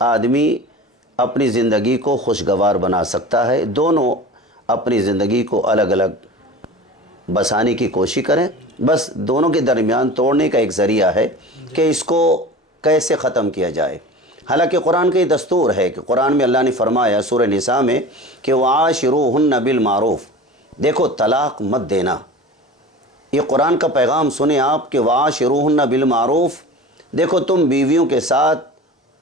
آدمی اپنی زندگی کو خوشگوار بنا سکتا ہے۔ دونوں اپنی زندگی کو الگ الگ بسانے کی کوشش کریں، بس دونوں کے درمیان توڑنے کا ایک ذریعہ ہے کہ اس کو کیسے ختم کیا جائے۔ حالانکہ قرآن کا یہ دستور ہے کہ قرآن میں اللہ نے فرمایا سورہ نساء میں کہ وعاشروہن بالمعروف، دیکھو طلاق مت دینا۔ یہ قرآن کا پیغام سنیں آپ کہ وعاشروہن بالمعروف، دیکھو تم بیویوں کے ساتھ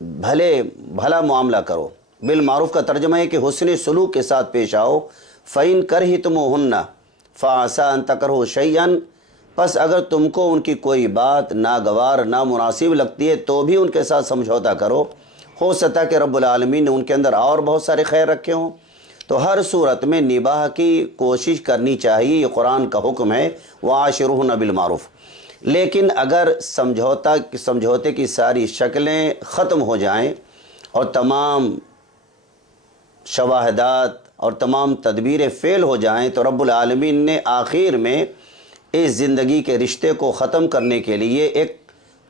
بھلا معاملہ کرو۔ بالمعروف کا ترجمہ ہے کہ حسن سلوک کے ساتھ پیش آؤ۔ فَإِن كَرِهْتُمُوهُنَّ فَعَسَىٰ أَن تَكْرَهُوا شَيْئًا، پس اگر تم کو ان کی کوئی بات ناگوار نامناسب لگتی ہے تو بھی ان کے ساتھ سمجھوتا کرو، ہو سکتا ہے کہ رب العالمین نے ان کے اندر اور بہت سارے خیر رکھے ہوں۔ تو ہر صورت میں نباہ کی کوشش کرنی چاہیے، یہ قرآن کا حکم ہے وعاشروہن بالمعروف۔ لیکن اگر سمجھوتے کی ساری شکلیں ختم ہو جائیں اور تمام شواہدات اور تمام تدبیریں فیل ہو جائیں تو رب العالمین نے آخر میں اس زندگی کے رشتے کو ختم کرنے کے لیے ایک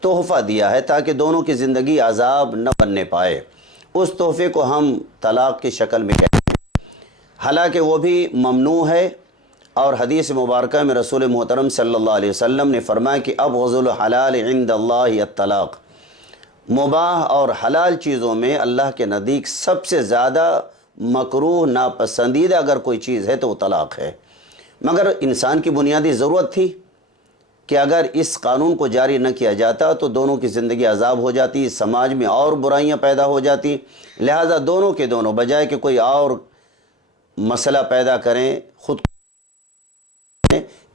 تحفہ دیا ہے تاکہ دونوں کی زندگی عذاب نہ بننے پائے۔ اس تحفے کو ہم طلاق کی شکل میں کہتے ہیں، حالانکہ وہ بھی ممنوع ہے، اور حدیث مبارکہ میں رسول محترم صلی اللہ علیہ وسلم نے فرمایا کہ ابغض الحلال عند اللہ الطلاق، مباح اور حلال چیزوں میں اللہ کے نزدیک سب سے زیادہ مکروہ ناپسندیدہ اگر کوئی چیز ہے تو وہ طلاق ہے۔ مگر انسان کی بنیادی ضرورت تھی کہ اگر اس قانون کو جاری نہ کیا جاتا تو دونوں کی زندگی عذاب ہو جاتی، سماج میں اور برائیاں پیدا ہو جاتی، لہذا دونوں کے دونوں بجائے کہ کوئی اور مسئلہ پیدا کریں خود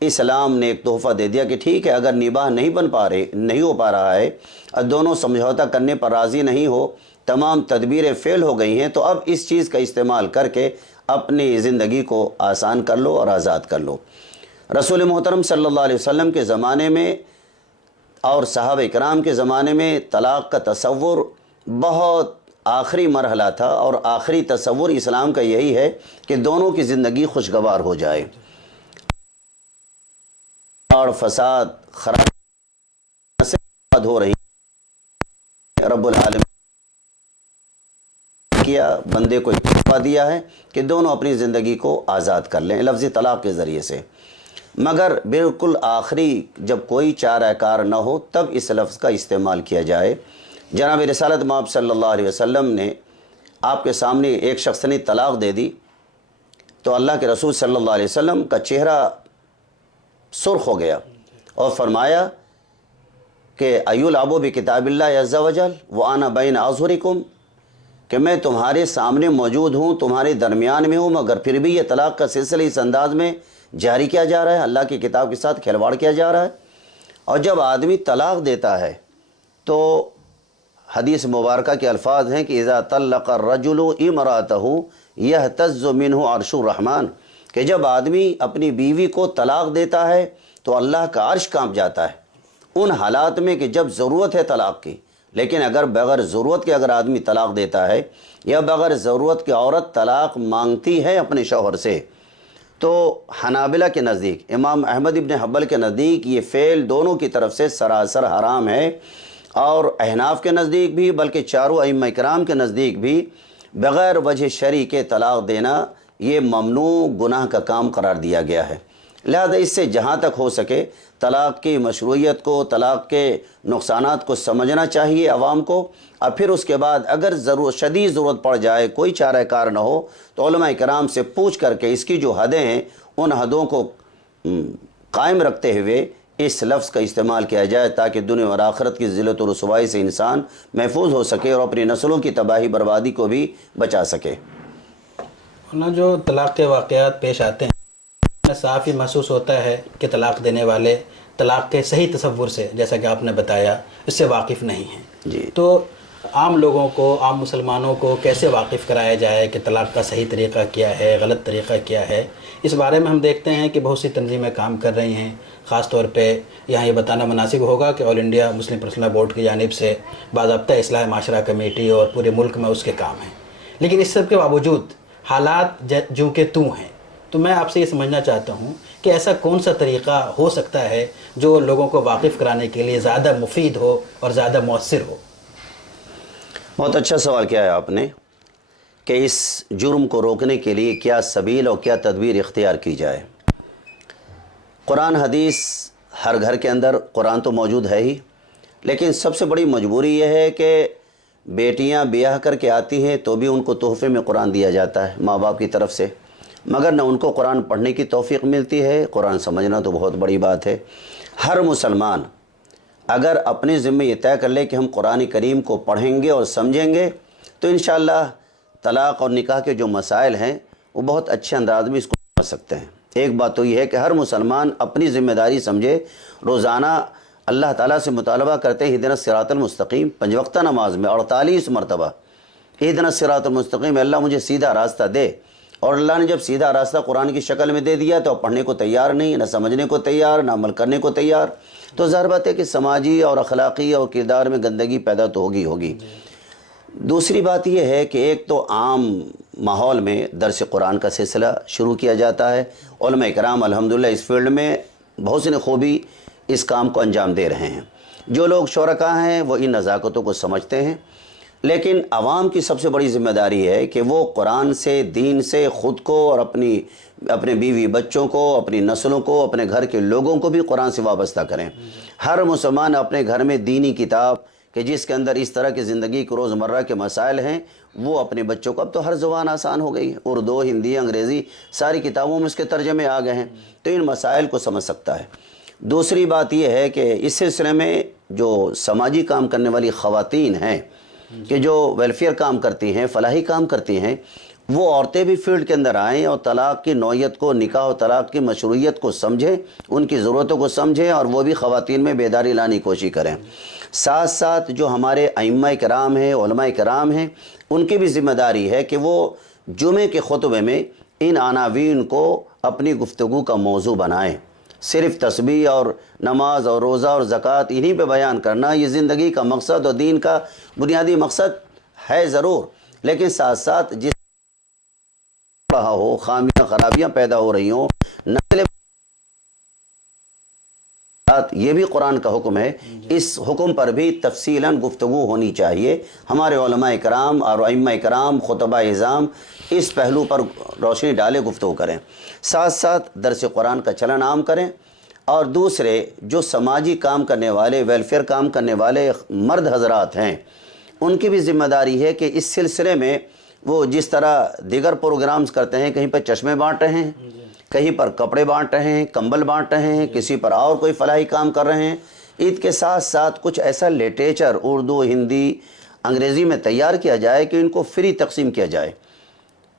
اسلام نے ایک تحفہ دے دیا کہ ٹھیک ہے اگر نباہ نہیں ہو پا رہا ہے اور دونوں سمجھوتا کرنے پر راضی نہیں ہو، تمام تدبیریں فیل ہو گئی ہیں، تو اب اس چیز کا استعمال کر کے اپنی زندگی کو آسان کر لو اور آزاد کر لو۔ رسول محترم صلی اللہ علیہ وسلم کے زمانے میں اور صحابہ اکرام کے زمانے میں طلاق کا تصور بہت آخری مرحلہ تھا، اور آخری تصور اسلام کا یہی ہے کہ دونوں کی زندگی خوشگوار ہو جائے اور فساد خراب ہو رہی ہے۔ رب العالمین کیا بندے کو ایک تحفہ دیا ہے کہ دونوں اپنی زندگی کو آزاد کر لیں لفظ طلاق کے ذریعے سے، مگر بالکل آخری جب کوئی چارہ کار نہ ہو تب اس لفظ کا استعمال کیا جائے۔ جناب رسالت مآب صلی اللہ علیہ وسلم نے آپ کے سامنے ایک شخص نے طلاق دے دی تو اللہ کے رسول صلی اللہ علیہ وسلم کا چہرہ سرخ ہو گیا اور فرمایا کہ ایلعبوا بکتاب اللہ عز وجل وانا بین اظہرکم، کہ میں تمہارے سامنے موجود ہوں، تمہارے درمیان میں ہوں، مگر پھر بھی یہ طلاق کا سلسلہ اس انداز میں جاری کیا جا رہا ہے، اللہ کی کتاب کے ساتھ کھلواڑ کیا جا رہا ہے۔ اور جب آدمی طلاق دیتا ہے تو حدیث مبارکہ کے الفاظ ہیں کہ اذا طلق الرجل امرأتہ یہتز منہ عرش الرحمن، کہ جب آدمی اپنی بیوی کو طلاق دیتا ہے تو اللہ کا عرش کانپ جاتا ہے ان حالات میں کہ جب ضرورت ہے طلاق کی۔ لیکن اگر بغیر ضرورت کے اگر آدمی طلاق دیتا ہے یا بغیر ضرورت کی عورت طلاق مانگتی ہے اپنے شوہر سے، تو حنابلہ کے نزدیک، امام احمد ابن حنبل کے نزدیک یہ فعل دونوں کی طرف سے سراسر حرام ہے، اور احناف کے نزدیک بھی بلکہ چاروں ائمہ کرام کے نزدیک بھی بغیر وجہ شرعی کے طلاق دینا یہ ممنوع گناہ کا کام قرار دیا گیا ہے۔ لہذا اس سے جہاں تک ہو سکے طلاق کی مشروعیت کو، طلاق کے نقصانات کو سمجھنا چاہیے عوام کو، اور پھر اس کے بعد اگر شدید ضرورت پڑ جائے، کوئی چارہ کار نہ ہو، تو علماء کرام سے پوچھ کر کے اس کی جو حدیں ہیں ان حدوں کو قائم رکھتے ہوئے اس لفظ کا استعمال کیا جائے تاکہ دنیا اور آخرت کی ذلت و رسوائی سے انسان محفوظ ہو سکے اور اپنی نسلوں کی تباہی بربادی کو بھی بچا سکے۔ جو طلاق کے واقعات پیش آتے ہیں، صاف ہی محسوس ہوتا ہے کہ طلاق دینے والے طلاق کے صحیح تصور سے، جیسا کہ آپ نے بتایا، اس سے واقف نہیں ہیں۔ جی، تو عام لوگوں کو، عام مسلمانوں کو کیسے واقف کرایا جائے کہ طلاق کا صحیح طریقہ کیا ہے، غلط طریقہ کیا ہے؟ اس بارے میں ہم دیکھتے ہیں کہ بہت سی تنظیمیں کام کر رہی ہیں۔ خاص طور پہ یہاں یہ بتانا مناسب ہوگا کہ آل انڈیا مسلم پرسنل بورڈ کی جانب سے باضابطہ اصلاح معاشرہ کمیٹی اور پورے ملک میں اس کے کام ہیں، لیکن اس سب کے باوجود حالات جو کہ ہیں، تو میں آپ سے یہ سمجھنا چاہتا ہوں کہ ایسا کون سا طریقہ ہو سکتا ہے جو لوگوں کو واقف کرانے کے لیے زیادہ مفید ہو اور زیادہ مؤثر ہو؟ بہت اچھا سوال کیا ہے آپ نے کہ اس جرم کو روکنے کے لیے کیا سبیل اور کیا تدبیر اختیار کی جائے۔ قرآن حدیث ہر گھر کے اندر قرآن تو موجود ہے ہی، لیکن سب سے بڑی مجبوری یہ ہے کہ بیٹیاں بیاہ کر کے آتی ہیں تو بھی ان کو تحفے میں قرآن دیا جاتا ہے ماں باپ کی طرف سے، مگر نہ ان کو قرآن پڑھنے کی توفیق ملتی ہے۔ قرآن سمجھنا تو بہت بڑی بات ہے۔ ہر مسلمان اگر اپنے ذمہ یہ طے کر لے کہ ہم قرآن کریم کو پڑھیں گے اور سمجھیں گے تو انشاءاللہ طلاق اور نکاح کے جو مسائل ہیں وہ بہت اچھے انداز میں اس کو سمجھ سکتے ہیں۔ ایک بات تو یہ ہے کہ ہر مسلمان اپنی ذمہ داری سمجھے، روزانہ اللہ تعالیٰ سے مطالبہ کرتے ہیں اہدنا الصراط المستقیم، 5 وقتہ نماز میں 48 مرتبہ اہدنا الصراط المستقیم، اللہ مجھے سیدھا راستہ دے۔ اور اللہ نے جب سیدھا راستہ قرآن کی شکل میں دے دیا تو پڑھنے کو تیار نہیں، نہ سمجھنے کو تیار، نہ عمل کرنے کو تیار، تو ظاہر بات ہے کہ سماجی اور اخلاقی اور کردار میں گندگی پیدا تو ہوگی۔ دوسری بات یہ ہے کہ ایک تو عام ماحول میں درس قرآن کا سلسلہ شروع کیا جاتا ہے۔ علماء کرام الحمدللہ اس فیلڈ میں بہت سی خوبی اس کام کو انجام دے رہے ہیں۔ جو لوگ شرکاء ہیں وہ ان نزاکتوں کو سمجھتے ہیں، لیکن عوام کی سب سے بڑی ذمہ داری ہے کہ وہ قرآن سے، دین سے خود کو اور اپنے بیوی بچوں کو، اپنی نسلوں کو، اپنے گھر کے لوگوں کو بھی قرآن سے وابستہ کریں۔ ہر مسلمان اپنے گھر میں دینی کتاب کہ جس کے اندر اس طرح کی زندگی کے روزمرہ کے مسائل ہیں وہ اپنے بچوں کو، اب تو ہر زبان آسان ہو گئی ہے، اردو، ہندی، انگریزی، ساری کتابوں میں اس کے ترجمے آ گئے ہیں، تو ان مسائل کو سمجھ سکتا ہے۔ دوسری بات یہ ہے کہ اس سلسلے میں جو سماجی کام کرنے والی خواتین ہیں کہ جو ویلفیئر کام کرتی ہیں، فلاحی کام کرتی ہیں، وہ عورتیں بھی فیلڈ کے اندر آئیں اور طلاق کی نوعیت کو، نکاح و طلاق کی مشروعیت کو سمجھیں، ان کی ضرورتوں کو سمجھیں اور وہ بھی خواتین میں بیداری لانے کی کوشش کریں۔ ساتھ ساتھ جو ہمارے ائمہ کرام ہیں، علماء کرام ہیں، ان کی بھی ذمہ داری ہے کہ وہ جمعے کے خطبے میں ان عناوین کو اپنی گفتگو کا موضوع بنائیں۔ صرف تسبیح اور نماز اور روزہ اور زکوٰۃ انہی پہ بیان کرنا یہ زندگی کا مقصد اور دین کا بنیادی مقصد ہے ضرور، لیکن ساتھ ساتھ جس رہا ہو، خامیاں خرابیاں پیدا ہو رہی ہوں، نسل یہ بھی قرآن کا حکم ہے، اس حکم پر بھی تفصیلاً گفتگو ہونی چاہیے۔ ہمارے علماء کرام اور ائمہ کرام، خطبہ اعظام اس پہلو پر روشنی ڈالے، گفتگو کریں، ساتھ ساتھ درس قرآن کا چلن عام کریں۔ اور دوسرے جو سماجی کام کرنے والے، ویلفیئر کام کرنے والے مرد حضرات ہیں، ان کی بھی ذمہ داری ہے کہ اس سلسلے میں وہ جس طرح دیگر پروگرامز کرتے ہیں، کہیں پر چشمے بانٹ رہے ہیں، کہیں پر کپڑے بانٹ رہے ہیں، کمبل بانٹ رہے ہیں، کسی پر اور کوئی فلاحی کام کر رہے ہیں، عید کے ساتھ ساتھ کچھ ایسا لٹریچر اردو، ہندی، انگریزی میں تیار کیا جائے کہ ان کو فری تقسیم کیا جائے۔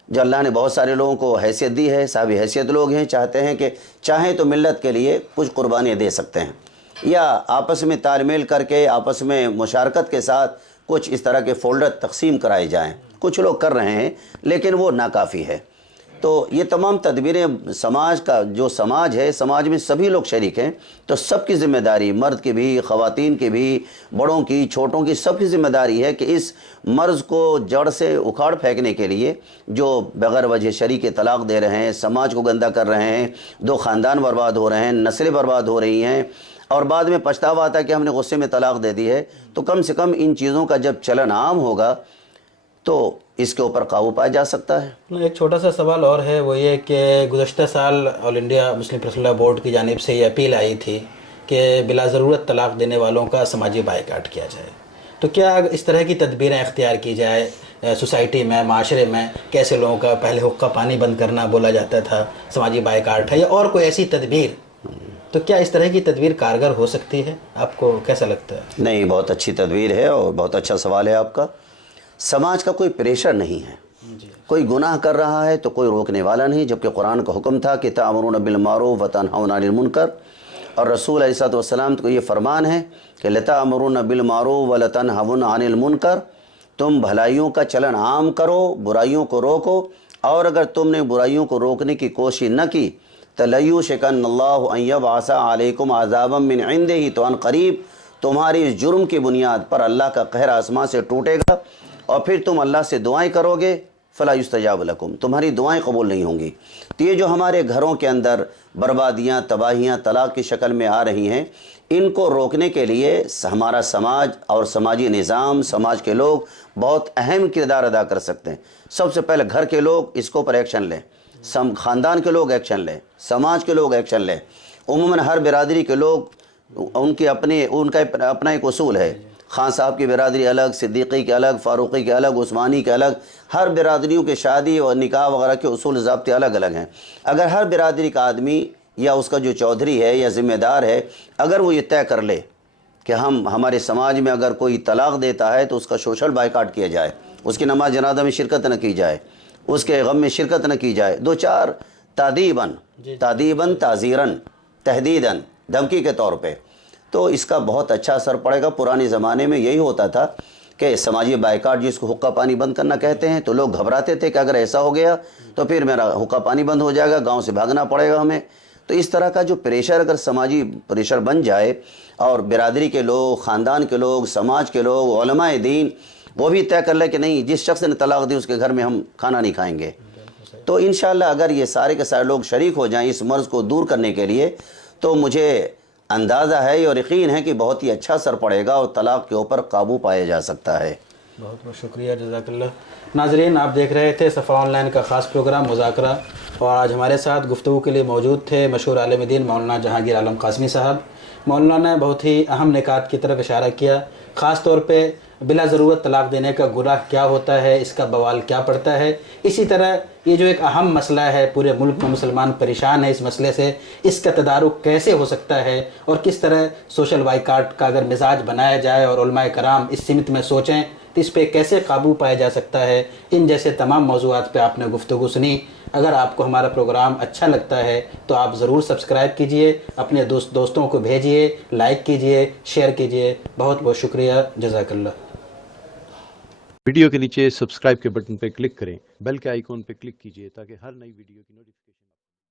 جو اللہ نے بہت سارے لوگوں کو حیثیت دی ہے، صاحب حیثیت لوگ ہیں، چاہتے ہیں کہ چاہیں تو ملت کے لیے کچھ قربانیاں دے سکتے ہیں، یا آپس میں تال میل کر کے آپس میں مشارکت کے ساتھ کچھ اس طرح کے فولڈر تقسیم کرائے جائیں۔ کچھ لوگ کر رہے ہیں لیکن وہ ناکافی ہے۔ تو یہ تمام تدبیریں سماج کا، جو سماج ہے، سماج میں سبھی لوگ شریک ہیں، تو سب کی ذمہ داری، مرد کی بھی، خواتین کی بھی، بڑوں کی، چھوٹوں کی، سب کی ذمہ داری ہے کہ اس مرض کو جڑ سے اکھاڑ پھینکنے کے لیے جو بغیر وجہ شرعی کے طلاق دے رہے ہیں، سماج کو گندہ کر رہے ہیں، 2 خاندان برباد ہو رہے ہیں، نسلیں برباد ہو رہی ہیں، اور بعد میں پچھتاوا آتا ہے کہ ہم نے غصے میں طلاق دے دی ہے، تو کم سے کم ان چیزوں کا جب چلن عام ہوگا تو اس کے اوپر قابو پایا جا سکتا ہے۔ ایک چھوٹا سا سوال اور ہے، وہ یہ کہ گزشتہ سال all India Muslim personal law board کی جانب سے یہ اپیل آئی تھی کہ بلا ضرورت طلاق دینے والوں کا سماجی بائیکاٹ کیا جائے، تو کیا اس طرح کی تدبیریں اختیار کی جائے سوسائٹی میں، معاشرے میں؟ کیسے لوگوں کا پہلے حقہ پانی بند کرنا بولا جاتا تھا، سماجی بائیکاٹ ہے، یا اور کوئی ایسی تدبیر، تو کیا اس طرح کی تدبیر کارگر ہو سکتی ہے؟ آپ کو کیسا لگتا ہے؟ نہیں، بہت اچھی تدبیر ہے اور بہت اچھا سوال ہے آپ کا۔ سماج کا کوئی پریشر نہیں ہے، کوئی گناہ کر رہا ہے تو کوئی روکنے والا نہیں، جبکہ قرآن کا حکم تھا کہ تأمرون بالمعروف وتنہون عن المنکر، اور رسول علیہ الصلوۃ والسلام کو یہ فرمان ہے کہ لتأمرون بالمعروف ولتنہون عن المنکر، تم بھلائیوں کا چلن عام کرو، برائیوں کو روکو، اور اگر تم نے برائیوں کو روکنے کی کوشش نہ کی تلیوشکن اللہ ان یبعث علیکم عذابا من عنده، تو ان قریب تمہاری اس جرم کی بنیاد پر اللہ کا قہر آسمان سے ٹوٹے گا، اور پھر تم اللہ سے دعائیں کرو گے فلا یستجاب لکم، تمہاری دعائیں قبول نہیں ہوں گی۔ تو یہ جو ہمارے گھروں کے اندر بربادیاں، تباہیاں طلاق کی شکل میں آ رہی ہیں، ان کو روکنے کے لیے ہمارا سماج اور سماجی نظام، سماج کے لوگ بہت اہم کردار ادا کر سکتے ہیں۔ سب سے پہلے گھر کے لوگ اس کو پر ایکشن لیں، خاندان کے لوگ ایکشن لیں، سماج کے لوگ ایکشن لیں۔ عموماً ہر برادری کے لوگ ان کا اپنا ایک اصول ہے۔ خان صاحب کی برادری الگ، صدیقی کے الگ، فاروقی کے الگ، عثمانی کے الگ، ہر برادریوں کے شادی اور نکاح وغیرہ کے اصول ضابطے الگ الگ ہیں۔ اگر ہر برادری کا آدمی یا اس کا جو چودھری ہے یا ذمہ دار ہے، اگر وہ یہ طے کر لے کہ ہمارے سماج میں اگر کوئی طلاق دیتا ہے تو اس کا سوشل بائیکاٹ کیا جائے، اس کی نماز جنازہ میں شرکت نہ کی جائے، اس کے غم میں شرکت نہ کی جائے، دو چار تعدیباً تعزیراً تہدیداً دھمکی کے طور پہ، تو اس کا بہت اچھا اثر پڑے گا۔ پرانے زمانے میں یہی ہوتا تھا کہ سماجی بائیکاٹ جس کو حقہ پانی بند کرنا کہتے ہیں، تو لوگ گھبراتے تھے کہ اگر ایسا ہو گیا تو پھر میرا حقہ پانی بند ہو جائے گا، گاؤں سے بھاگنا پڑے گا ہمیں۔ تو اس طرح کا جو پریشر، اگر سماجی پریشر بن جائے اور برادری کے لوگ، خاندان کے لوگ، سماج کے لوگ، علماء دین وہ بھی طے کر لے کہ نہیں، جس شخص نے طلاق دی اس کے گھر میں ہم کھانا نہیں کھائیں گے، تو انشاءاللہ اگر یہ سارے کے سارے لوگ شریک ہو جائیں اس مرض کو دور کرنے کے لیے، تو مجھے اندازہ ہے اور یقین ہے کہ بہت ہی اچھا اثر پڑے گا اور طلاق کے اوپر قابو پایا جا سکتا ہے۔ بہت بہت شکریہ، جزاک اللہ۔ ناظرین، آپ دیکھ رہے تھے صفا آن لائن کا خاص پروگرام مذاکرہ، اور آج ہمارے ساتھ گفتگو کے لیے موجود تھے مشہور عالم دین مولانا جہانگیر عالم قاسمی صاحب۔ مولانا نے بہت ہی اہم نکات کی طرف اشارہ کیا، خاص طور پہ بلا ضرورت طلاق دینے کا گناہ کیا ہوتا ہے، اس کا بوال کیا پڑتا ہے۔ اسی طرح یہ جو ایک اہم مسئلہ ہے، پورے ملک میں مسلمان پریشان ہے اس مسئلے سے، اس کا تدارک کیسے ہو سکتا ہے، اور کس طرح سوشل بائیکاٹ کا اگر مزاج بنایا جائے اور علماء کرام اس سمت میں سوچیں تو اس پہ کیسے قابو پایا جا سکتا ہے، ان جیسے تمام موضوعات پہ آپ نے گفتگو سنی۔ اگر آپ کو ہمارا پروگرام اچھا لگتا ہے تو آپ ضرور سبسکرائب کیجئے، اپنے دوستوں کو بھیجئے، لائک کیجئے، شیئر کیجئے۔ بہت بہت شکریہ، جزاک اللہ۔ ویڈیو کے نیچے سبسکرائب کے بٹن پہ کلک کریں، بیل کے آئیکن پہ کلک کیجئے تاکہ ہر نئی ویڈیو کی نوٹیفیکیشن